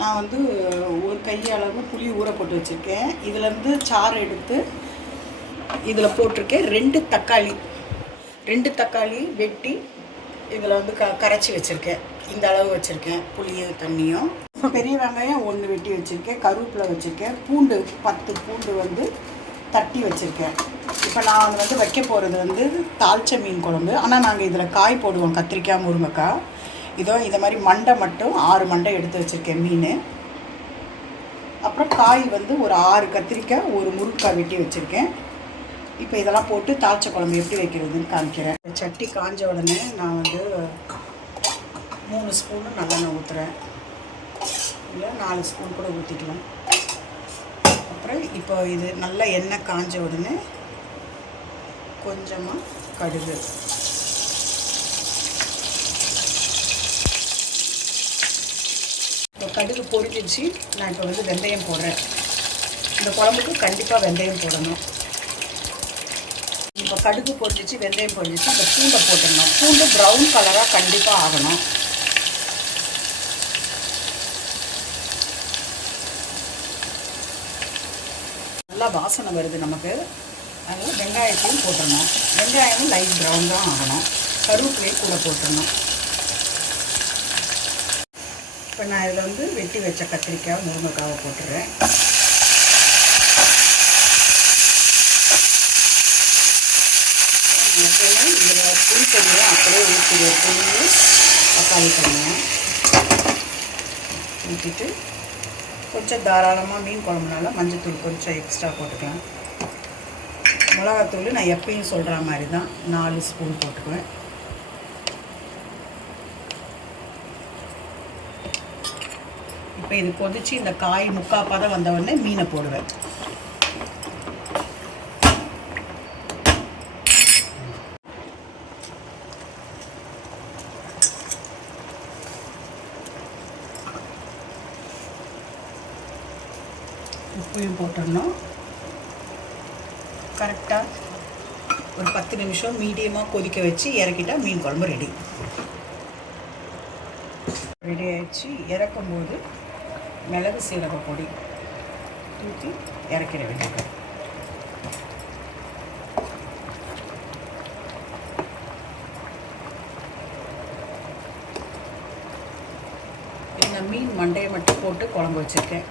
நான் வந்து ஒரு கையளவு புளி ஊற போட்டு வச்சுருக்கேன். இதிலேருந்து சாறு எடுத்து இதில் போட்டிருக்கேன். 2 தக்காளி வெட்டி இதில் வந்து கரைச்சி வச்சுருக்கேன். இந்த அளவு வச்சுருக்கேன் புளியும் தண்ணியும். பெரிய வெங்காயம் 1 வெட்டி வச்சுருக்கேன். கருவேப்பிலை வச்சுருக்கேன். பூண்டு 10 பூண்டு வந்து தட்டி வச்சுருக்கேன். இப்போ நான் வந்து வைக்க போகிறது வந்து தாளிச்ச மீன் குழம்பு. ஆனால் நாங்கள் இதில் காய் போடுவோம், கத்திரிக்காய், முருங்கைக்காய். இதோ இதை மாதிரி மண்டை மட்டும் 6 மண்டை எடுத்து வச்சுருக்கேன் மீன். அப்புறம் காய் வந்து ஒரு 6 கத்திரிக்காய், 1 முருங்கைக்காய் வெட்டி வச்சுருக்கேன். இப்போ இதெல்லாம் போட்டு தாளிச்ச குழம்பு எப்படி வைக்கிறதுன்னு காமிக்கிறேன். சட்டி காஞ்ச உடனே நான் வந்து 3 ஸ்பூனு நல்லெண்ணெய் ஊற்றுறேன். இல்லை 4 ஸ்பூன் கூட ஊற்றிக்கலாம். அப்புறம் இப்போ இது நல்லா எண்ணெய் காஞ்ச உடனே கொஞ்சமாக கடுகு, இப்போ கடுகு பொரிஞ்சிச்சு. நான் இப்போ வந்து வெந்தயம் போடுறேன். இந்த குழம்புக்கு கண்டிப்பாக வெந்தயம் போடணும். இப்போ கடுகு பொரிஞ்சிச்சு, வெந்தயம் பொரிஞ்சிச்சு. அந்த பூண்டை போட்டுடணும். பூண்டு ப்ரௌன் கலராக கண்டிப்பாக ஆகணும். நல்லா வாசனை வருது நமக்கு. அதனால் வெங்காயத்தையும் போட்டுடணும். வெங்காயமும் லைட் ப்ரௌன் தான் ஆகணும். கருவேப்பிலையும் கூட போட்டுடணும். இப்போ நான் இதில் வந்து வெட்டி வச்ச கத்திரிக்காய், முருங்கைக்காவை போட்டுடுறேன். எப்பவுமே இதில் புளித்தண்ணியும் அப்படியே ஊற்றிடுவோம். புளியும் தக்காளி தண்ணியும் ஊற்றிட்டு கொஞ்சம் தாராளமாக மீன் குழம்புனால மஞ்சத்தூள் கொஞ்சம் எக்ஸ்ட்ரா போட்டுக்கலாம். மிளகாத்தூள் நான் எப்பயும் சொல்கிற மாதிரி தான் 4 ஸ்பூன் போட்டுக்குவேன். இப்போ இது கொதிச்சு இந்த காய் முக்கால் பதம் வந்த உடனே மீனை போடுவேன். உப்பையும் போட்டுடணும். கரெக்டாக ஒரு 10 நிமிஷம் மீடியமாக கொதிக்க வச்சு இறக்கிட்டால் மீன் குழம்பு ரெடி ஆகிடுச்சு. இறக்கும்போது மிளகு சீரக பொடி ஊற்றி இறக்கிற வேண்டியது. இந்த மீன் மண்டையை மட்டும் போட்டு குழம்பு வச்சுருக்கேன்.